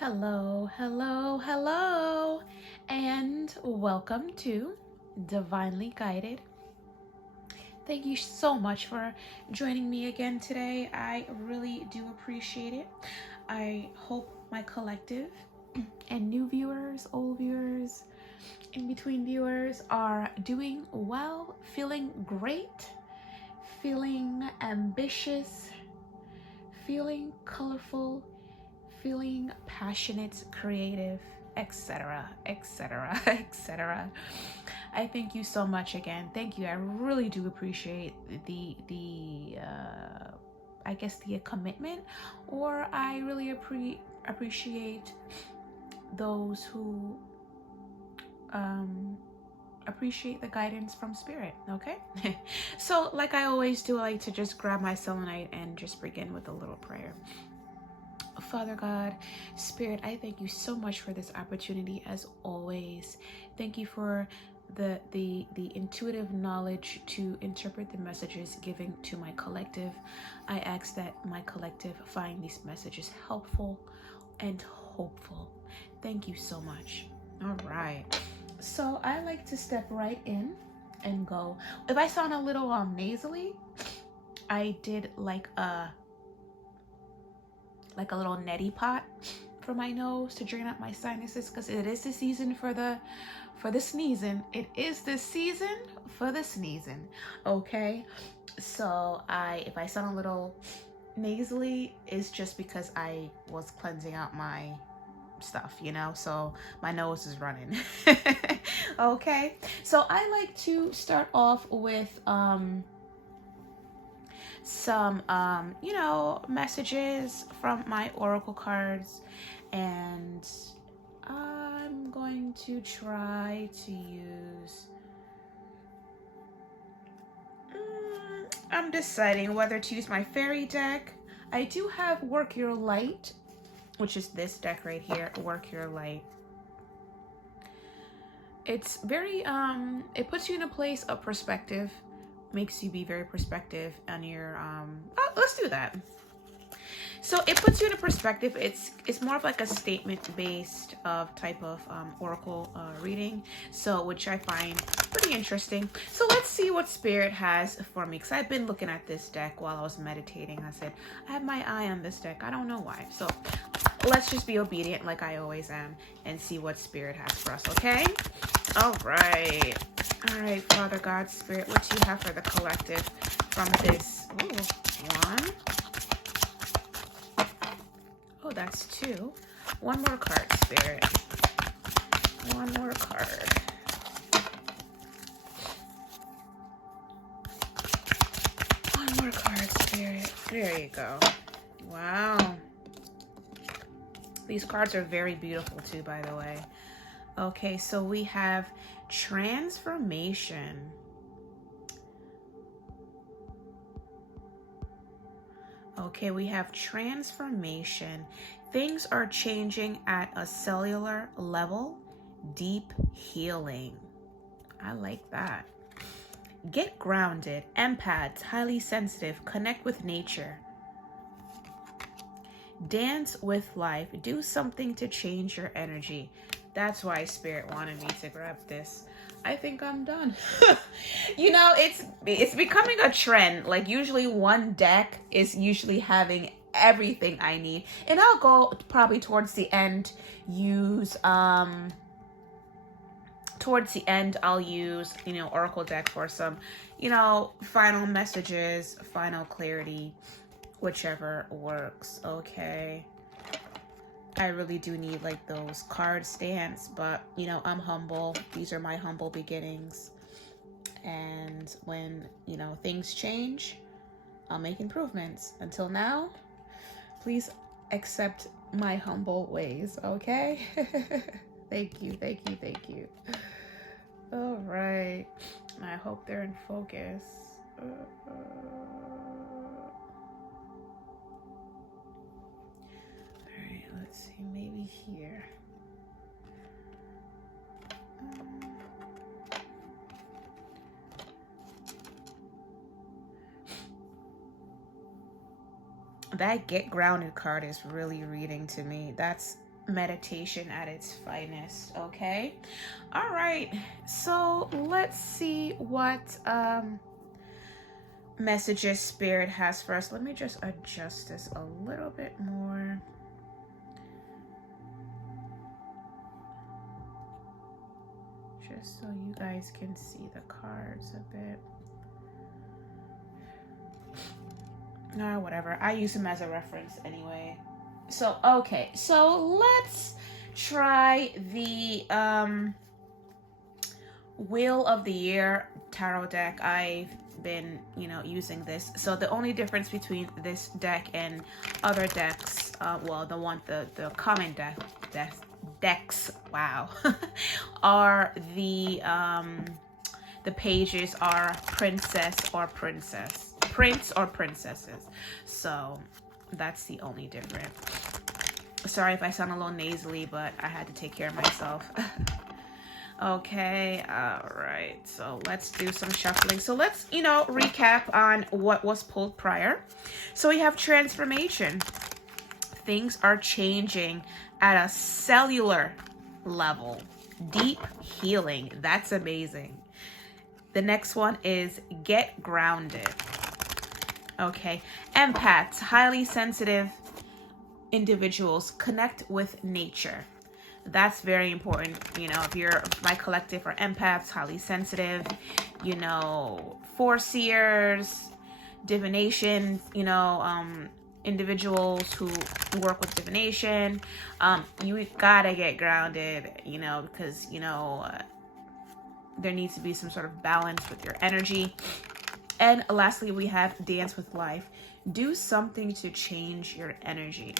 Hello, hello, hello, and welcome to Divinely Guided. Thank you so much for joining me again today. I really do appreciate it. I hope my collective and new viewers, old viewers, in between viewers are doing well, feeling great, feeling ambitious, feeling colorful, feeling passionate, creative, etc., etc., etc. I thank you so much again. Thank you. I really do appreciate the I guess the commitment, or I really appreciate those who appreciate the guidance from spirit. Okay. So like I always do, I like to just grab my selenite and just begin with a little prayer. Father God, Spirit, I thank you so much for this opportunity as always. Thank you for the intuitive knowledge to interpret the messages given to my collective. I ask that my collective find these messages helpful and hopeful. Thank you so much. All right. So I like to step right in and go. If I sound a little nasally, I did like a little neti pot for my nose to drain out my sinuses, because it is the season for the sneezing. It is the season for the sneezing. Okay, so if I sound a little nasally, it's just because I was cleansing out my stuff, so my nose is running. Okay, so I like to start off with some messages from my oracle cards, and I'm going to try to use I'm deciding whether to use my fairy deck. I do have Work Your Light, which is this deck right here, Work Your Light. It's very it puts you in a place of perspective, makes you be very perspective on your let's do that. So it puts you in a perspective. It's more of like a statement based type of oracle reading, so which I find pretty interesting. So let's see what spirit has for me, because I've been looking at this deck while I was meditating. I said I have my eye on this deck, I don't know why. So let's just be obedient like I always am and see what spirit has for us. Okay, all right, Father God, Spirit, what do you have for the collective from this? One. Oh, that's two. One more card, Spirit. One more card. One more card, Spirit. There you go. Wow. These cards are very beautiful too, by the way. Okay, so we have transformation. Okay, we have transformation. Things are changing at a cellular level. Deep healing. I like that. Get grounded. Empaths, highly sensitive. Connect with nature. Dance with life. Do something to change your energy. That's why Spirit wanted me to grab this. I think I'm done. It's becoming a trend. Like usually one deck is usually having everything I need. And I'll go probably towards the end I'll use, Oracle deck for some, final messages, final clarity, whichever works. Okay. I really do need like those card stands, but I'm humble. These are my humble beginnings. And when, things change, I'll make improvements. Until now, please accept my humble ways, okay? Thank you, thank you, thank you. All right. I hope they're in focus. Let's see, maybe here. That Get Grounded card is really reading to me. That's meditation at its finest. Okay. All right. So let's see what messages Spirit has for us. Let me just adjust this a little bit more. Just so you guys can see the cards a bit. Or whatever. I use them as a reference anyway. So, okay. So let's try the Wheel of the Year tarot deck. I've been, using this. So the only difference between this deck and other decks, the common decks, wow, are the pages are princess or princess, prince or princesses. So that's the only difference. Sorry if I sound a little nasally, but I had to take care of myself. Okay, all right. So let's do some shuffling. So let's, recap on what was pulled prior. So we have transformation. Things are changing at a cellular level. Deep healing. That's amazing. The next one is get grounded. Okay. Empaths, highly sensitive individuals, connect with nature. That's very important. If you're my collective or empaths, highly sensitive, foreseers, divination, individuals who work with divination, you gotta get grounded, because, there needs to be some sort of balance with your energy. And lastly, we have dance with life. Do something to change your energy.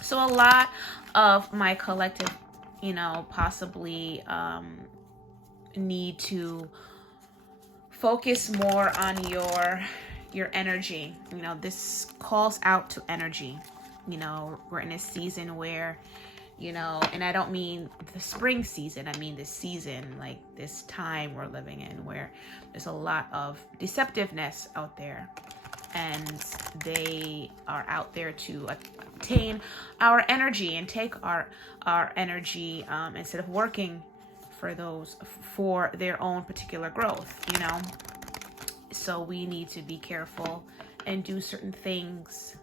So a lot of my collective, possibly need to focus more on your energy. This calls out to energy. We're in a season where, and I don't mean the spring season, I mean this season, like this time we're living in, where there's a lot of deceptiveness out there. And they are out there to obtain our energy and take our energy instead of working for their own particular growth, So we need to be careful and do certain things.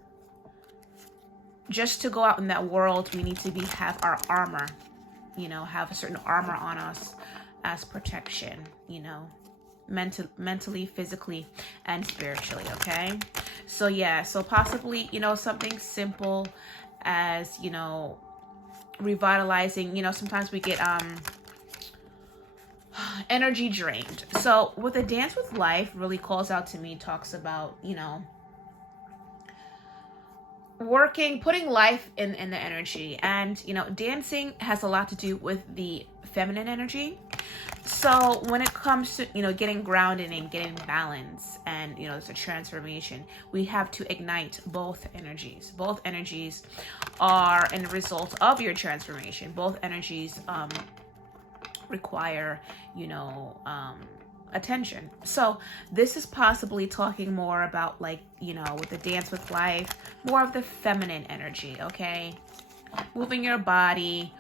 Just to go out in that world, we need to have our armor, have a certain armor on us as protection, mentally, physically, and spiritually. Okay. So yeah, so possibly, something simple as, revitalizing, sometimes we get energy drained. So what the Dance with Life really calls out to me, talks about, putting life in the energy. And, dancing has a lot to do with the feminine energy. So when it comes to, getting grounded and getting balance and, it's a transformation, we have to ignite both energies. Both energies are a result of your transformation. Both energies require, attention. So this is possibly talking more about, like, with the Dance with Life, more of the feminine energy. Okay. Moving your body,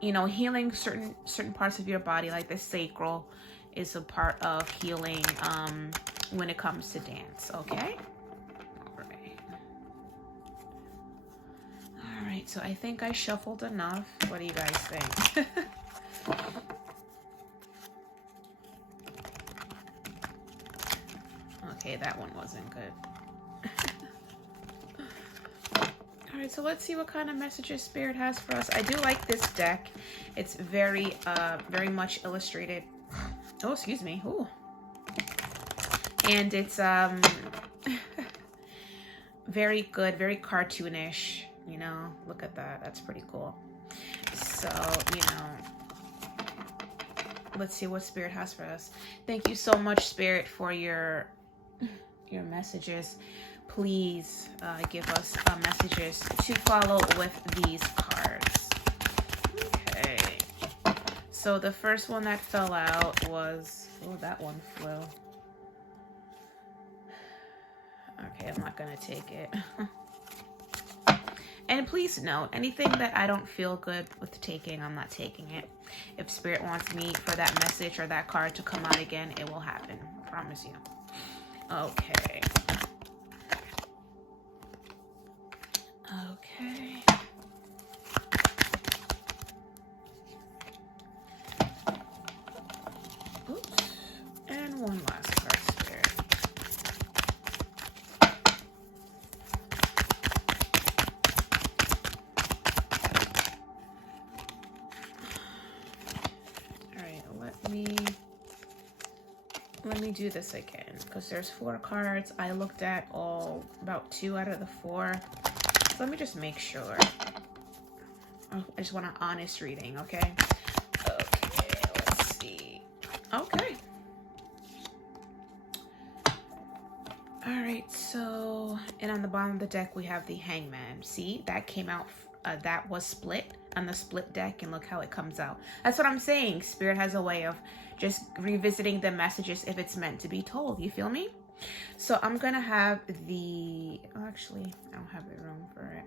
healing certain parts of your body, like the sacral is a part of healing when it comes to dance. Okay. All right. So I think I shuffled enough. What do you guys think? Okay, that one wasn't good. All right, so let's see what kind of messages Spirit has for us. I do like this deck. It's very much illustrated. Oh, excuse me. Ooh. And it's very good, very cartoonish. Look at that. That's pretty cool. So, let's see what Spirit has for us. Thank you so much, Spirit, for your messages. Please give us messages to follow with these cards. Okay. So the first one that fell out was, that one flew. Okay, I'm not gonna take it. And please note, anything that I don't feel good with taking, I'm not taking it. If Spirit wants me for that message or that card to come out again, it will happen. I promise you. Okay. Okay. Oops. And one last card, Spirit. Let me do this again, because there's 4 cards. I looked at about 2 out of the 4. So let me just make sure. Oh, I just want an honest reading, okay? Okay, let's see. Okay. All right, so, and on the bottom of the deck, we have the Hangman. See, that came out, that was split on the split deck, and look how it comes out. That's what I'm saying. Spirit has a way of just revisiting the messages if it's meant to be told. You feel me? So I'm gonna have the, oh, actually, I don't have the room for it.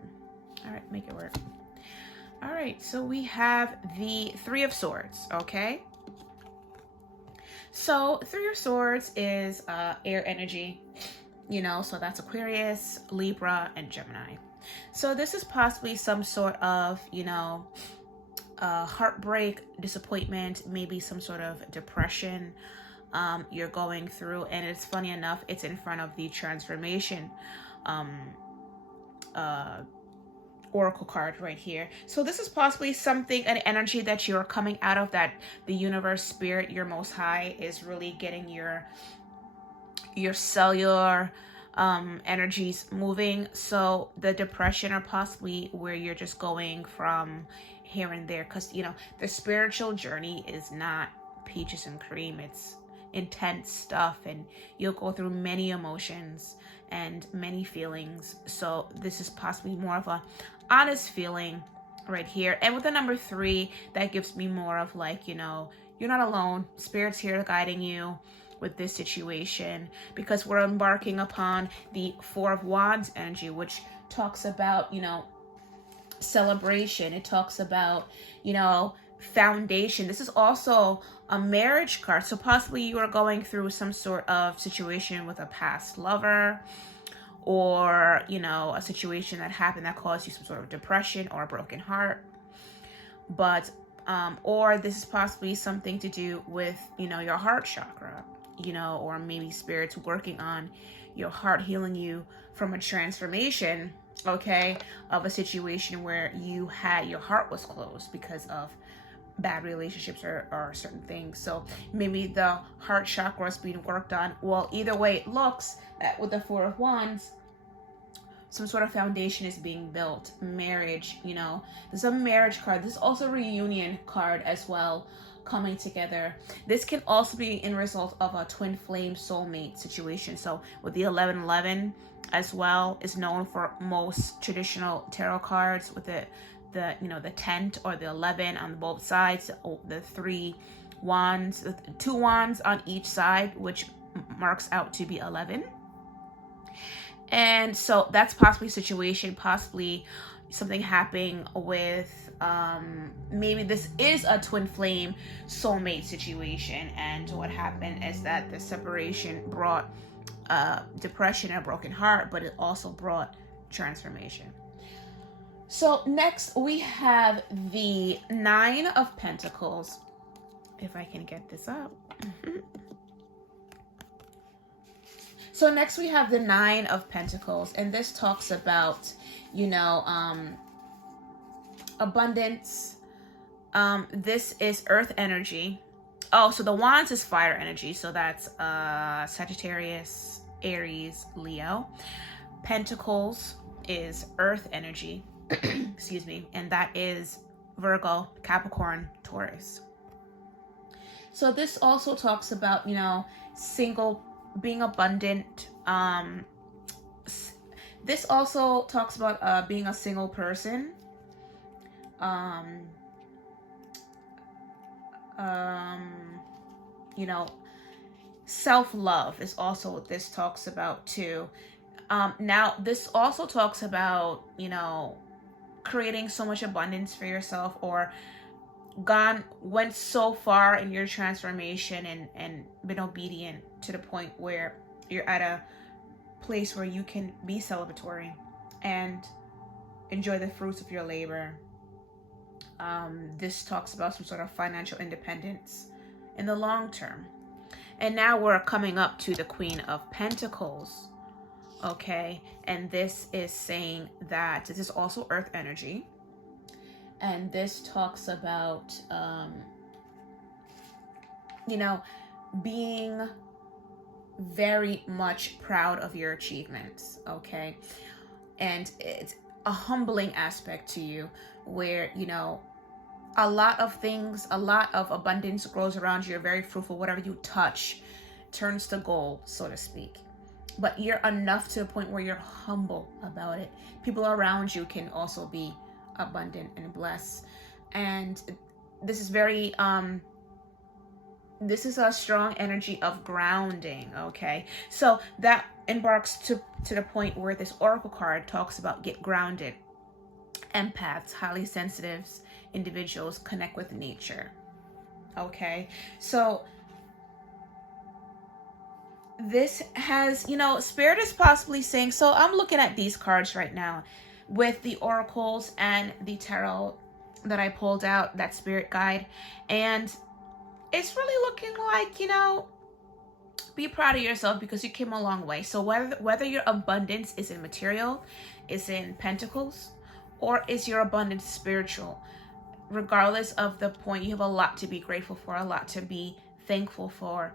All right, make it work. All right, so we have the 3 of Swords, okay? So 3 of Swords is air energy, you know, so that's Aquarius, Libra, and Gemini. So this is possibly some sort of, you know, heartbreak, disappointment, maybe some sort of depression you're going through. And it's funny enough, it's in front of the transformation oracle card right here. So this is possibly something, an energy that you're coming out of, that the universe, spirit, your most high is really getting your cellular energies moving. So the depression, or possibly where you're just going from here and there, because you know the spiritual journey is not peaches and cream. It's intense stuff, and you'll go through many emotions and many feelings. So this is possibly more of a honest feeling right here. And with the number 3, that gives me more of like, you know, you're not alone. Spirit's here guiding you with this situation, because we're embarking upon the 4 of Wands energy, which talks about, you know, celebration. It talks about, you know, foundation. This is also a marriage card. So possibly you are going through some sort of situation with a past lover, or, you know, a situation that happened that caused you some sort of depression or a broken heart. But, or this is possibly something to do with, you know, your heart chakra, you know, or maybe Spirit's working on your heart, healing you from a transformation, okay, of a situation where you had, your heart was closed because of bad relationships or certain things. So maybe the heart chakra is being worked on. Well, either way it looks, that with the 4 of Wands, some sort of foundation is being built. Marriage, you know, there's a marriage card. This is also a reunion card as well, coming together. This can also be in result of a twin flame soulmate situation. So with the 1111 as well, is known for most traditional tarot cards with the you know, the tent or the 11 on both sides, the 3 wands, 2 wands on each side, which marks out to be 11. And so that's possibly a situation, possibly something happening with, maybe this is a twin flame soulmate situation. And what happened is that the separation brought depression and a broken heart, but it also brought transformation. So next we have the 9 of Pentacles. If I can get this up. So next we have the 9 of Pentacles, and this talks about, you know, abundance. This is earth energy. Oh, so the Wands is fire energy. So that's Sagittarius, Aries, Leo. Pentacles is earth energy. Excuse me. And that is Virgo, Capricorn, Taurus. So this also talks about, you know, being abundant. This also talks about being a single person. You know, self-love is also what this talks about too. Now this also talks about, you know, creating so much abundance for yourself, or went so far in your transformation and been obedient to the point where you're at a place where you can be celebratory and enjoy the fruits of your labor. This talks about some sort of financial independence in the long term. And now we're coming up to the Queen of Pentacles. Okay, and this is saying that this is also earth energy, and this talks about being very much proud of your achievements. Okay, and it's a humbling aspect to you where a lot of things, a lot of abundance grows around you. You're very fruitful. Whatever you touch turns to gold, so to speak. But you're enough to the point where you're humble about it. People around you can also be abundant and blessed. And this is very, this is a strong energy of grounding, okay? So that embarks to the point where this oracle card talks about get grounded. Empaths, highly sensitive individuals connect with nature, okay? So this has, Spirit is possibly saying, so I'm looking at these cards right now with the oracles and the tarot that I pulled out, that Spirit guide, and it's really looking like, be proud of yourself because you came a long way. So whether your abundance is in material, is in pentacles, or is your abundance spiritual, regardless of the point, you have a lot to be grateful for, a lot to be thankful for.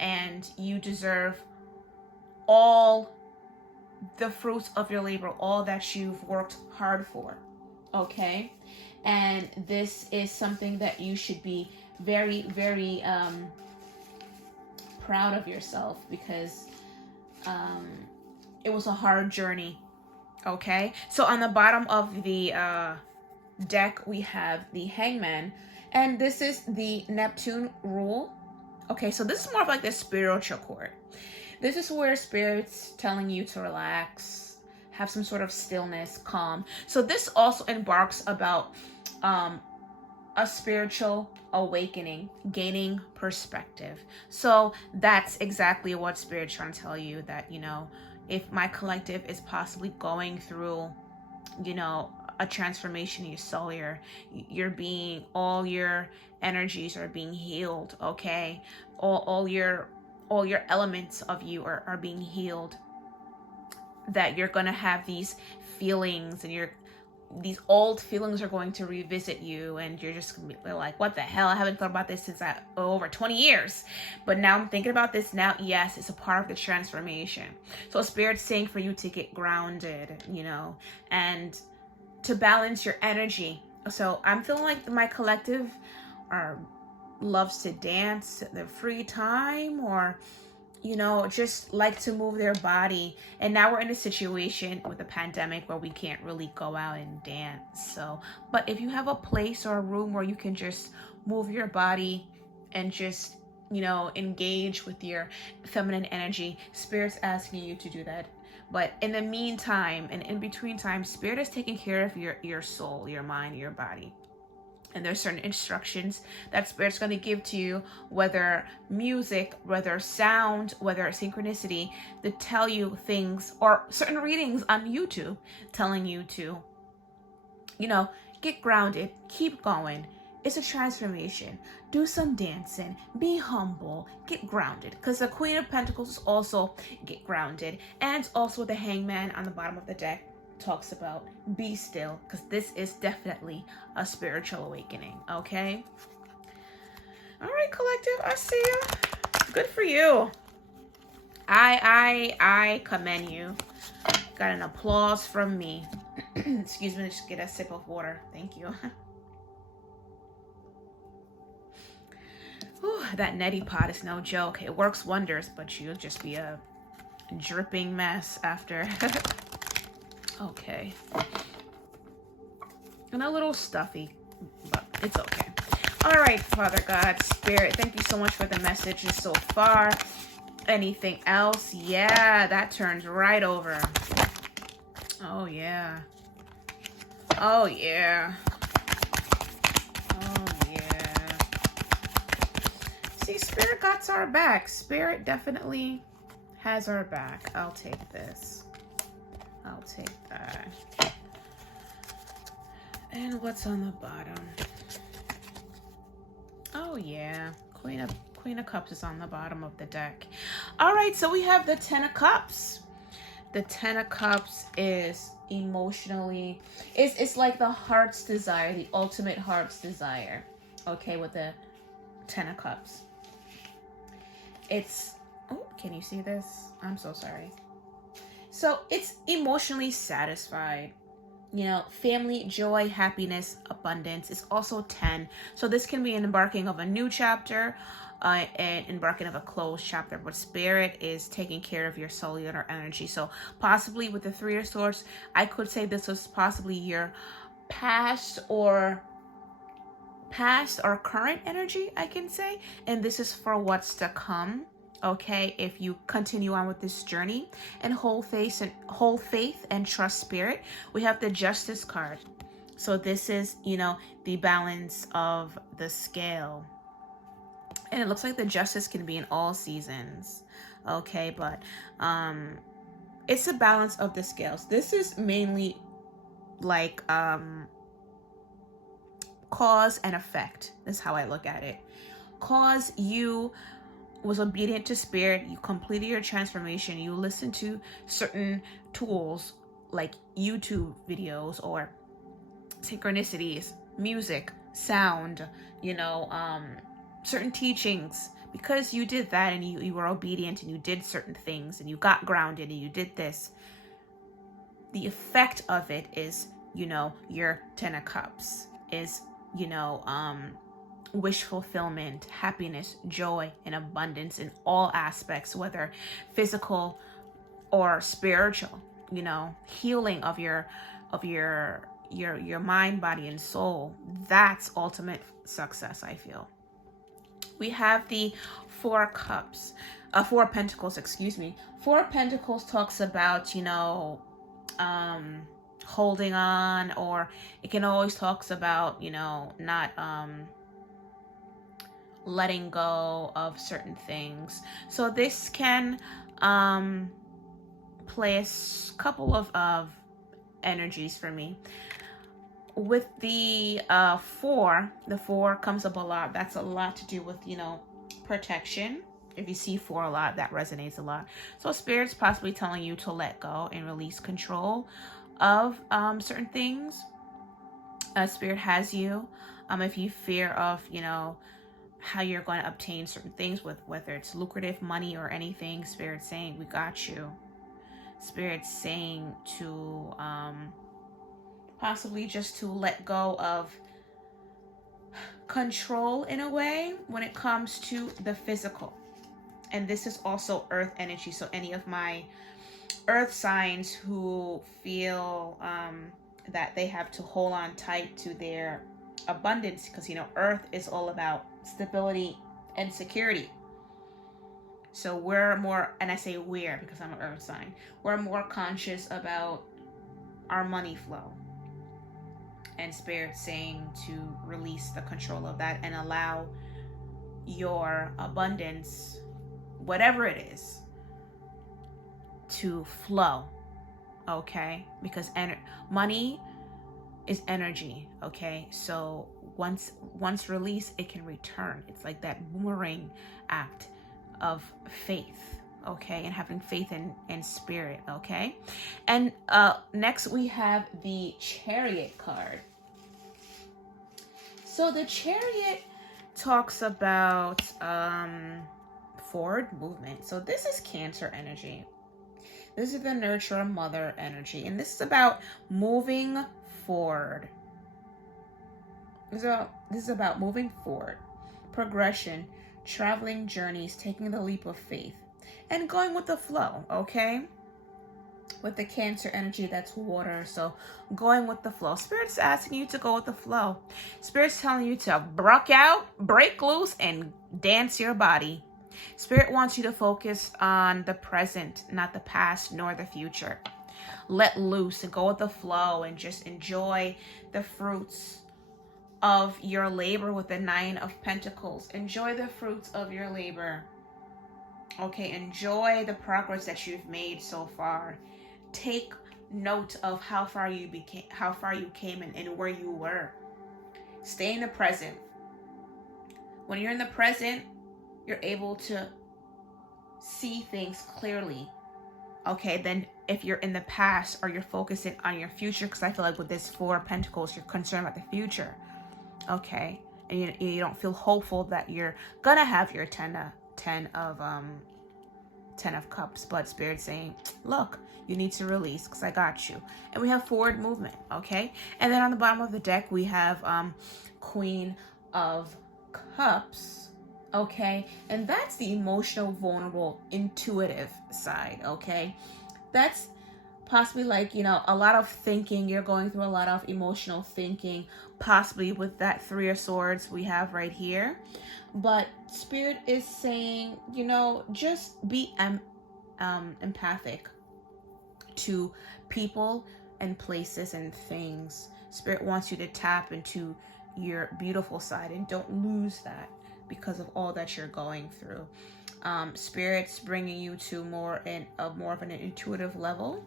And you deserve all the fruits of your labor, all that you've worked hard for, okay? And this is something that you should be very, very proud of yourself, because it was a hard journey, okay? So on the bottom of the deck, we have the Hangman, and this is the Neptune rule. Okay, so this is more of like the spiritual court. This is where Spirit's telling you to relax, have some sort of stillness, calm. So this also embarks about a spiritual awakening, gaining perspective. So that's exactly what Spirit's trying to tell you, that, if my collective is possibly going through, a transformation in your soul, you're being, all your energies are being healed, okay? All your elements of you are being healed. That you're gonna have these feelings, and these old feelings are going to revisit you, and you're just gonna be like, what the hell? I haven't thought about this since over 20 years. But now I'm thinking about this now. Yes, it's a part of the transformation. So Spirit's saying for you to get grounded, and to balance your energy. So I'm feeling like my collective loves to dance in their free time, or just like to move their body. And now we're in a situation with a pandemic where we can't really go out and dance. So, but if you have a place or a room where you can just move your body and just, engage with your feminine energy, Spirit's asking you to do that. But in the meantime, and in between time, Spirit is taking care of your soul, your mind, your body. And there's certain instructions that Spirit's going to give to you, whether music, whether sound, whether synchronicity, to tell you things, or certain readings on YouTube telling you to, get grounded, keep going. It's a transformation. Do some dancing, be humble, get grounded. Because the Queen of Pentacles is also get grounded. And also the Hangman on the bottom of the deck talks about be still, because this is definitely a spiritual awakening, okay? All right, collective, I see you. Good for you. I commend you. Got an applause from me. Excuse me, just get a sip of water. Thank you. Whew, that neti pot is no joke. It works wonders, but you'll just be a dripping mess after. Okay. And a little stuffy, but it's okay. All right, Father God, Spirit, thank you so much for the messages so far. Anything else? Yeah, that turns right over. Oh, yeah. Oh, yeah. Oh, yeah. See, Spirit got our back. Spirit definitely has our back. I'll take this. I'll take that. And what's on the bottom? Oh, yeah. Queen of Cups is on the bottom of the deck. All right, so we have the Ten of Cups. The Ten of Cups is emotionally, it's like the heart's desire, the ultimate heart's desire. Okay, with the Ten of Cups. It's, oh, can you see this? I'm so sorry. So it's emotionally satisfied. You know, family, joy, happiness, abundance. It's also 10. So this can be an embarking of a new chapter, and embarking of a closed chapter. But Spirit is taking care of your cellular energy. So possibly with the Three of Swords, I could say this was possibly your past or current energy, I can say. And this is for what's to come. Okay, if you continue on with this journey and hold faith and trust Spirit. We have the Justice card. So this is, you know, the balance of the scale. And it looks like the Justice can be in all seasons. Okay, but it's a balance of the scales. This is mainly like cause and effect. Is how I look at it. Cause, you was obedient to Spirit, you completed your transformation, you listened to certain tools like YouTube videos or synchronicities, music, sound, you know, certain teachings. Because you did that and you were obedient and you did certain things and you got grounded and you did this, the effect of it is, you know, your Ten of Cups is, you know, wish fulfillment, happiness, joy, and abundance in all aspects, whether physical or spiritual, you know, healing of your mind, body, and soul. That's ultimate success, I feel. We have the Four of Pentacles, excuse me. Four of Pentacles talks about, you know, holding on, or it can always talks about, you know, not letting go of certain things. So this can play a couple of energies for me. With the four comes up a lot. That's a lot to do with, you know, protection. If you see four a lot, that resonates a lot. So Spirit's possibly telling you to let go and release control of certain things. Spirit has you. If you fear of, you know, how you're going to obtain certain things, with whether it's lucrative money or anything, Spirit's saying, we got you. Spirit's saying to possibly just to let go of control in a way when it comes to the physical. And this is also earth energy. So any of my earth signs who feel that they have to hold on tight to their abundance, because, you know, earth is all about stability and security. So we're more, and I say we're because I'm an earth sign, we're more conscious about our money flow. And Spirit saying to release the control of that and allow your abundance, whatever it is, to flow. Okay? Because money is energy. Okay? So once released, it can return. It's like that boomerang act of faith. Okay? And having faith in Spirit. Okay? And next we have the Chariot card. So the Chariot talks about forward movement. So this is Cancer energy. This is the nurturer mother energy. And this is about moving forward. This is about moving forward. Progression, traveling journeys, taking the leap of faith, and going with the flow, okay? With the Cancer energy, that's water. So going with the flow. Spirit's asking you to go with the flow. Spirit's telling you to break loose, and dance your body. Spirit wants you to focus on the present, not the past nor the future. let loose and go with the flow and just enjoy the fruits of your labor with the Nine of Pentacles. Enjoy the fruits of your labor. Okay, enjoy the progress that you've made so far. Take note of how far you came and where you were. Stay in the present. When you're in the present, you're able to see things clearly. Okay, then if you're in the past or you're focusing on your future, because I feel like with this Four of Pentacles, you're concerned about the future. Okay, and you don't feel hopeful that you're gonna have your 10 of Cups, but Spirit's saying, look, you need to release because I got you. And we have forward movement. Okay, and then on the bottom of the deck we have Queen of Cups. Okay, and that's the emotional, vulnerable, intuitive side. Okay, that's possibly like, a lot of thinking. You're going through a lot of emotional thinking, possibly with that Three of Swords we have right here. But Spirit is saying, just be empathic to people and places and things. Spirit wants you to tap into your beautiful side and don't lose that because of all that you're going through. Spirit's bringing you to more of an intuitive level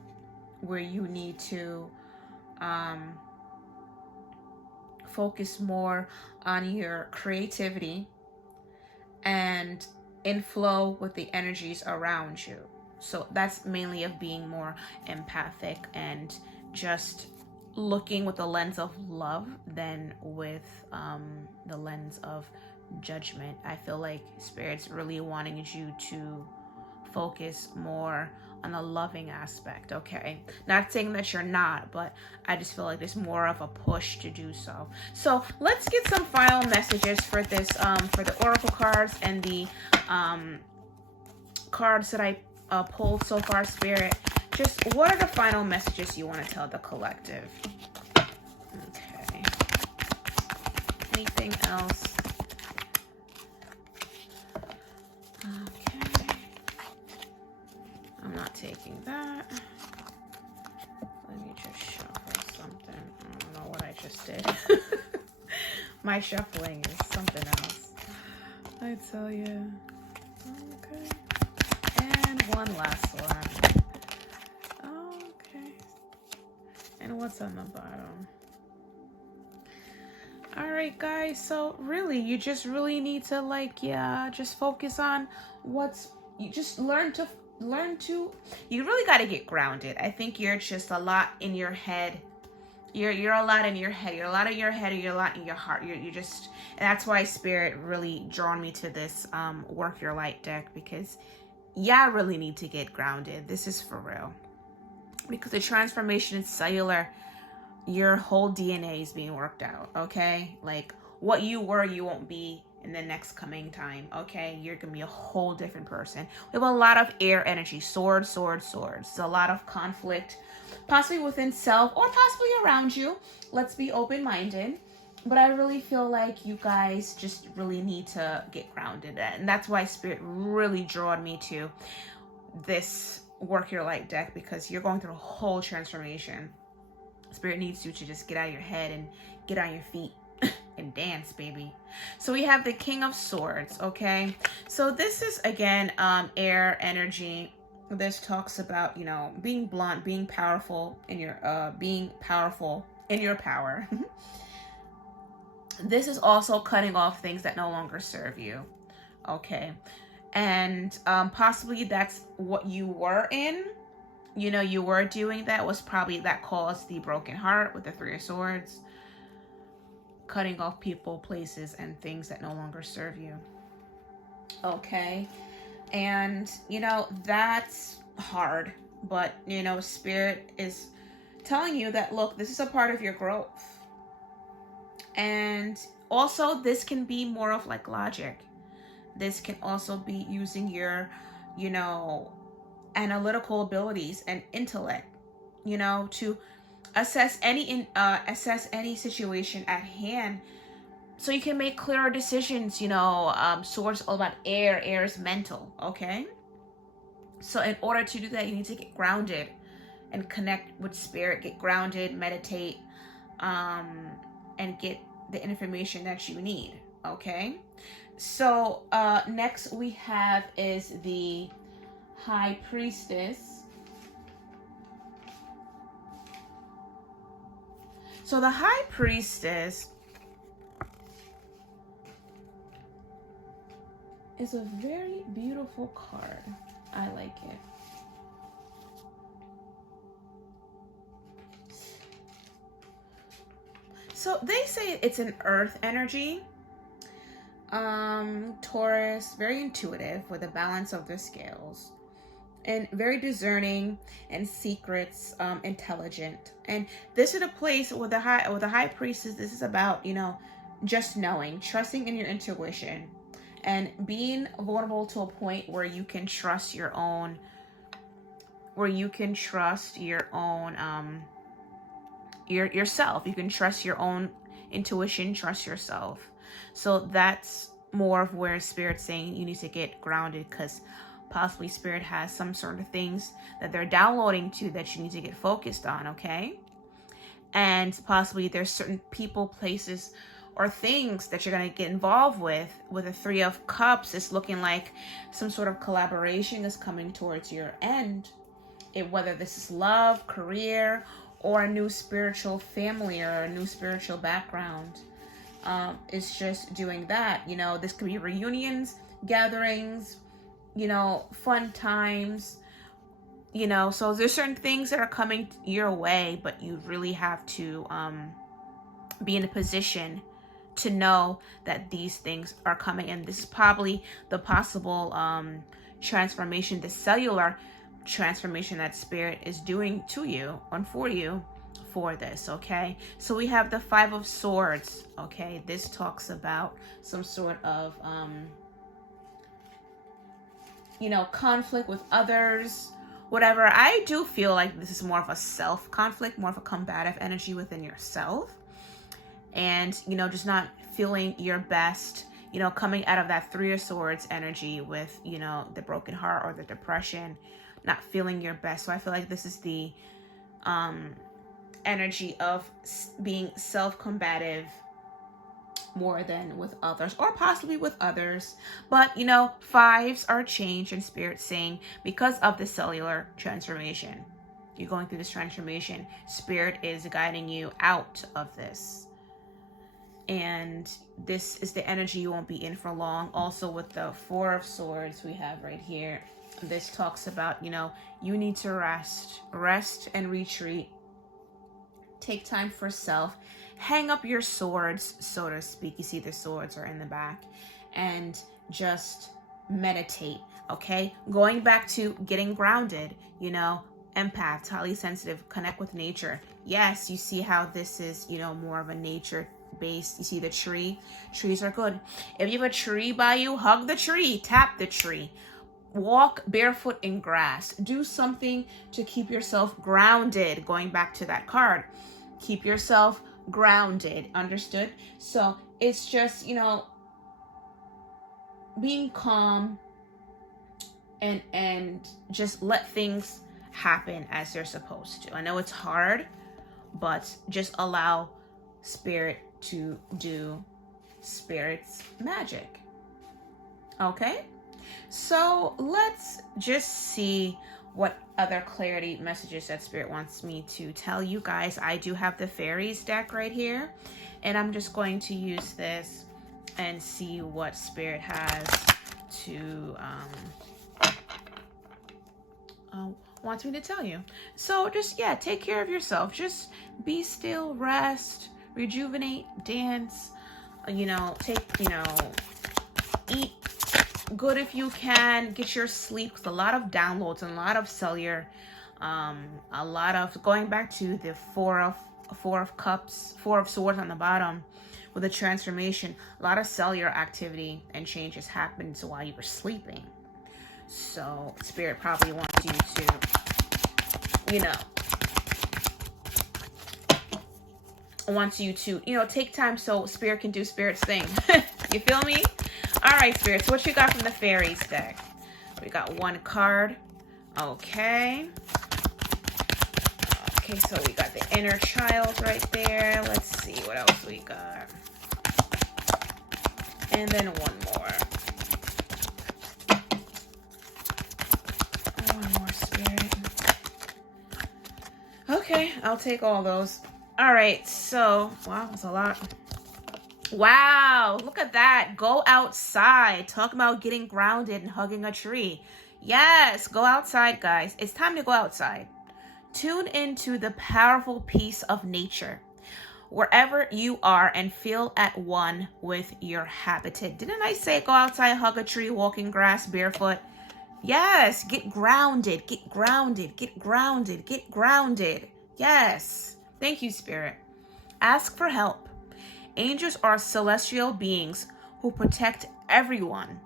where you need to focus more on your creativity and in flow with the energies around you. So that's mainly of being more empathic and just looking with the lens of love than with the lens of judgment. I feel like Spirit's really wanting you to focus more on the loving aspect. Okay, not saying that you're not, but I just feel like there's more of a push to do so. So let's get some final messages for this for the oracle cards and the cards that I pulled so far. Spirit, just what are the final messages you want to tell the collective? Okay, anything else? I'm not taking that. Let me just shuffle something. I don't know what I just did. My shuffling is something else, I tell you. Okay. And one last one. Okay. And what's on the bottom? All right, guys. So really, you just really need to just focus on you just learn to you really got to get grounded. I think you're just a lot in your head. You're a lot in your head. You're a lot in your head, or you're a lot in your heart. You just, and that's why Spirit really drawn me to this Work Your Light deck, because I really need to get grounded. This is for real. Because the transformation is cellular. Your whole DNA is being worked out, okay? Like what you were, you won't be in the next coming time, okay? You're gonna be a whole different person. We have a lot of air energy, swords. There's a lot of conflict, possibly within self or possibly around you. Let's be open-minded. But I really feel like you guys just really need to get grounded. And that's why Spirit really drawn me to this Work Your Light deck, because you're going through a whole transformation. Spirit needs you to just get out of your head and get on your feet and dance, baby. So we have the King of Swords, okay? So this is, again, air energy. This talks about, being blunt, being powerful in your power. This is also cutting off things that no longer serve you, okay? And possibly that's what you were in. You were doing that was probably that caused the broken heart with the Three of Swords. Cutting off people, places, and things that no longer serve you. Okay. And, that's hard. But, Spirit is telling you that, look, this is a part of your growth. And also, this can be more of like logic. This can also be using your, analytical abilities and intellect, to assess any situation at hand, so you can make clearer decisions. Swords all about air. Air is mental, okay? So in order to do that, you need to get grounded. and connect with spirit, get grounded, meditate, and get the information that you need. Okay, so next we have is the High Priestess. So the High Priestess is a very beautiful card. I like it. So they say it's an earth energy. Taurus, very intuitive with a balance of their scales, and very discerning and secrets, intelligent. And this is a place with the high priestess. This is about, you know, just knowing, trusting in your intuition, and being vulnerable to a point where you can trust your own, yourself. You can trust your own intuition, trust yourself. So that's more of where Spirit's saying you need to get grounded, because possibly Spirit has some sort of things that they're downloading to that you need to get focused on, okay? And possibly there's certain people, places, or things that you're going to get involved with. With the Three of Cups, it's looking like some sort of collaboration is coming towards your end. Whether this is love, career, or a new spiritual family or a new spiritual background. It's just doing that. You know, this could be reunions, gatherings, you know, fun times, you know. So there's certain things that are coming your way, but you really have to be in a position to know that these things are coming. And this is probably the possible transformation, the cellular transformation that Spirit is doing to you and for you for this. Okay, so we have the Five of Swords. Okay, this talks about some sort of you know, conflict with others, whatever. I do feel like this is more of a self conflict, more of a combative energy within yourself, and you know, just not feeling your best, you know, coming out of that Three of Swords energy with, you know, the broken heart or the depression, not feeling your best. So I feel like this is the energy of being self-combative more than with others, or possibly with others. But you know, fives are change, and Spirit saying because of the cellular transformation, you're going through this transformation, Spirit is guiding you out of this. And this is the energy you won't be in for long. Also with the Four of Swords we have right here, this talks about, you know, you need to rest and retreat. Take time for self. Hang up your swords, so to speak. You see the swords are in the back. And just meditate, okay? Going back to getting grounded, you know, empath, highly sensitive, connect with nature. Yes, you see how this is, you know, more of a nature based. You see the tree. Trees are good. If you have a tree by you, hug the tree, tap the tree. Walk barefoot in grass. Do something to keep yourself grounded. Going back to that card, keep yourself grounded. Understood? So it's just, you know, being calm and just let things happen as they're supposed to. I know it's hard, but just allow Spirit to do Spirit's magic. Okay? So let's just see what other clarity messages that Spirit wants me to tell you guys. I do have the Fairies deck right here, and I'm just going to use this and see what Spirit has to wants me to tell you. So just, yeah, take care of yourself. Just be still, rest, rejuvenate, dance, you know, eat good if you can, get your sleep. Cause a lot of downloads and a lot of cellular, a lot of going back to the Four of Cups, Four of Swords on the bottom with the transformation. A lot of cellular activity and changes happened while you were sleeping. So Spirit probably wants you to, you know, take time so Spirit can do Spirit's thing. You feel me? All right, Spirit. So what you got from the Fairies deck? We got one card. Okay. Okay, so we got the inner child right there. Let's see what else we got. And then one more. One more, Spirit. Okay, I'll take all those. All right, so, wow, that's a lot. Wow, look at that. Go outside. Talk about getting grounded and hugging a tree. Yes, go outside, guys. It's time to go outside. Tune into the powerful peace of nature, wherever you are, and feel at one with your habitat. Didn't I say go outside, hug a tree, walk in grass barefoot? Yes, get grounded, get grounded, get grounded, get grounded. Yes. Thank you, Spirit. Ask for help. Angels are celestial beings who protect everyone.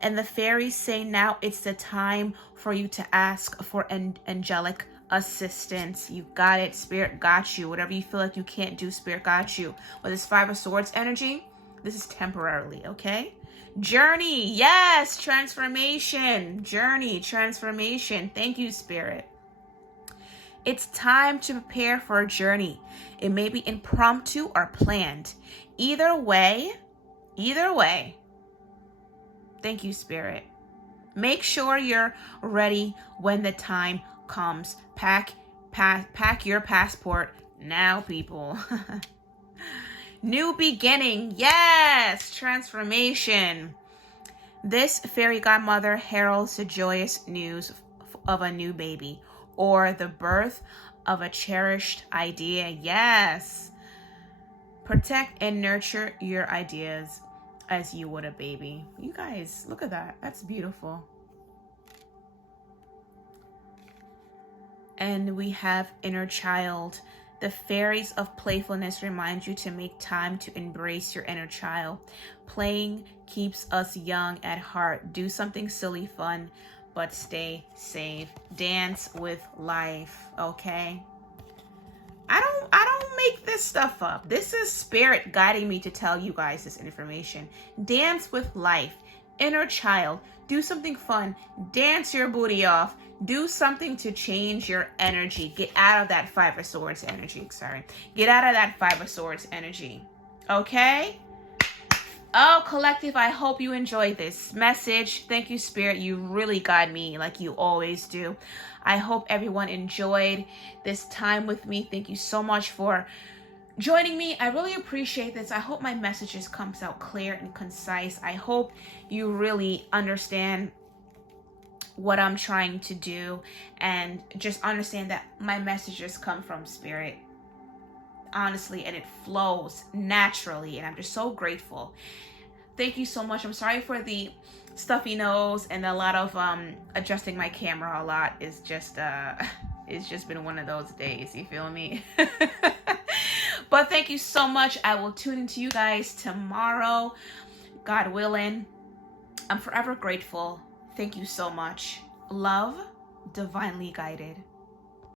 And the fairies say now it's the time for you to ask for angelic assistance. You got it. Spirit got you. Whatever you feel like you can't do, Spirit got you. With this Five of Swords energy, this is temporarily, okay? Journey. Yes. Transformation. Journey. Transformation. Thank you, Spirit. It's time to prepare for a journey. It may be impromptu or planned. Either way, thank you, Spirit. Make sure you're ready when the time comes. Pack your passport now, people. New beginning. Yes, transformation. This fairy godmother heralds the joyous news of a new baby, or the birth of a cherished idea. Yes. Protect and nurture your ideas as you would a baby. You guys, look at that. That's beautiful. And we have inner child. The fairies of playfulness remind you to make time to embrace your inner child. Playing keeps us young at heart. Do something silly, fun, but stay safe. Dance with life, okay? I don't make this stuff up. This is Spirit guiding me to tell you guys this information. Dance with life. Inner child. Do something fun. Dance your booty off. Do something to change your energy. Get out of that Five of Swords energy. Sorry. Get out of that Five of Swords energy. Okay? Oh, collective, I hope you enjoyed this message. Thank you, Spirit. You really guide me like you always do. I hope everyone enjoyed this time with me. Thank you so much for joining me. I really appreciate this. I hope my messages comes out clear and concise. I hope you really understand what I'm trying to do and just understand that my messages come from Spirit. Honestly, and it flows naturally, and I'm just so grateful. Thank you so much. I'm sorry for the stuffy nose and a lot of adjusting my camera a lot. Is just it's just been one of those days, you feel me? But thank you so much. I will tune into you guys tomorrow, God willing. I'm forever grateful. Thank you so much. Love, divinely guided.